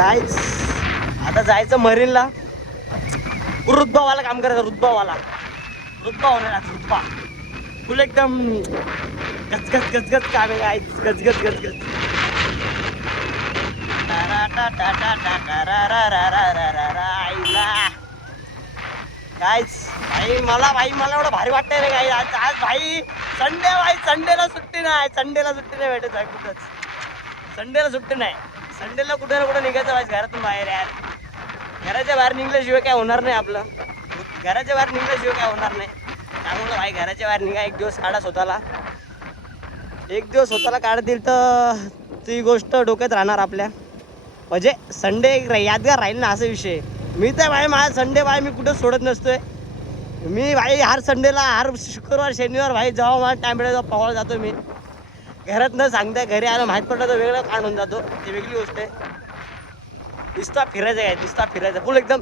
Guys आता जायचं मरीनला. रुतबावाला काम करायचं. रुतबा होणार आज. रुतबा फुल एकदम गचगच गचगच काम आहे गाईज. गचगच गचगच. गाईज भाई मला एवढं भारी वाटतंय रे गाई. आज भाई संडे. भाई संडेला सुट्टी नाही भेटत आहे कुठंच. संडेला सुट्टी नाही. संडेला कुठे ना कुठे निघायचं भाई घरातून बाहेर यार. घराच्या बाहेर निघल्याशिवाय काय होणार नाही आपलं. घराच्या बाहेर निघल्याशिवाय काय होणार नाही. त्यामुळे भाई घराच्या बाहेर निघा. एक दिवस काढा स्वतःला. एक दिवस स्वतःला काढतील तर ती गोष्ट डोक्यात राहणार आपल्या. म्हणजे संडे एक यादगार राहील ना असा विषय. मी तर भाई माझा संडे भाई मी कुठं सोडत नसतोय. मी भाई हर संडेला हर शुक्रवार शनिवार भाई जेव्हा मला टाइम भेटेल तेव्हा पवायला जातो मी. घरात न सांगता घरी आलं माहीत पडलं तर वेगळं कांड होऊन जातो. ती वेगळी गोष्ट आहे. नुसता फिरायचं काय. नुसता फिरायचं फुल एकदम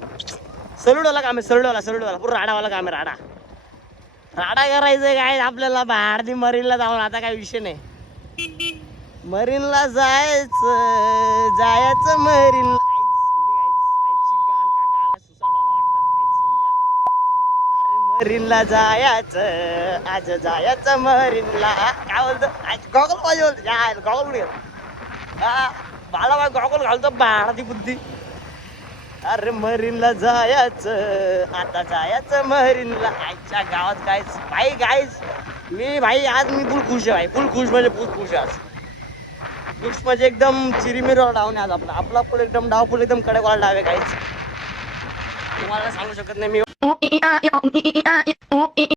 सलूडवाला काम आहे. सलूडवाला पूर्ण राडावाला काम आहे. राडा करायचं काय आपल्याला. बाहेर मरीनला जाऊन आता काय विषय नाही. मरीनला जायचं मरीनला. मरीनला जायचं आज जायचं मरीनला. काय बोलतो गॉगल पाहिजे बोलतो. गॉगल कुठे हा बाळा गॉगल घालतो बाळा बुद्धी. अरे मरीनला जायचं आता जायचं मरीनला. आईच्या गावात गायच भाई गायच. मी आज फुल खुश आहे भाई. फुल खुश आज. खुश म्हणजे एकदम चिरीमिरीवाला डाव नाही आज आपला फुल एकदम डाव फुल एकदम कडकवाला डाव आहे काहीच. तुम्हाला सांगू शकत नाही मी.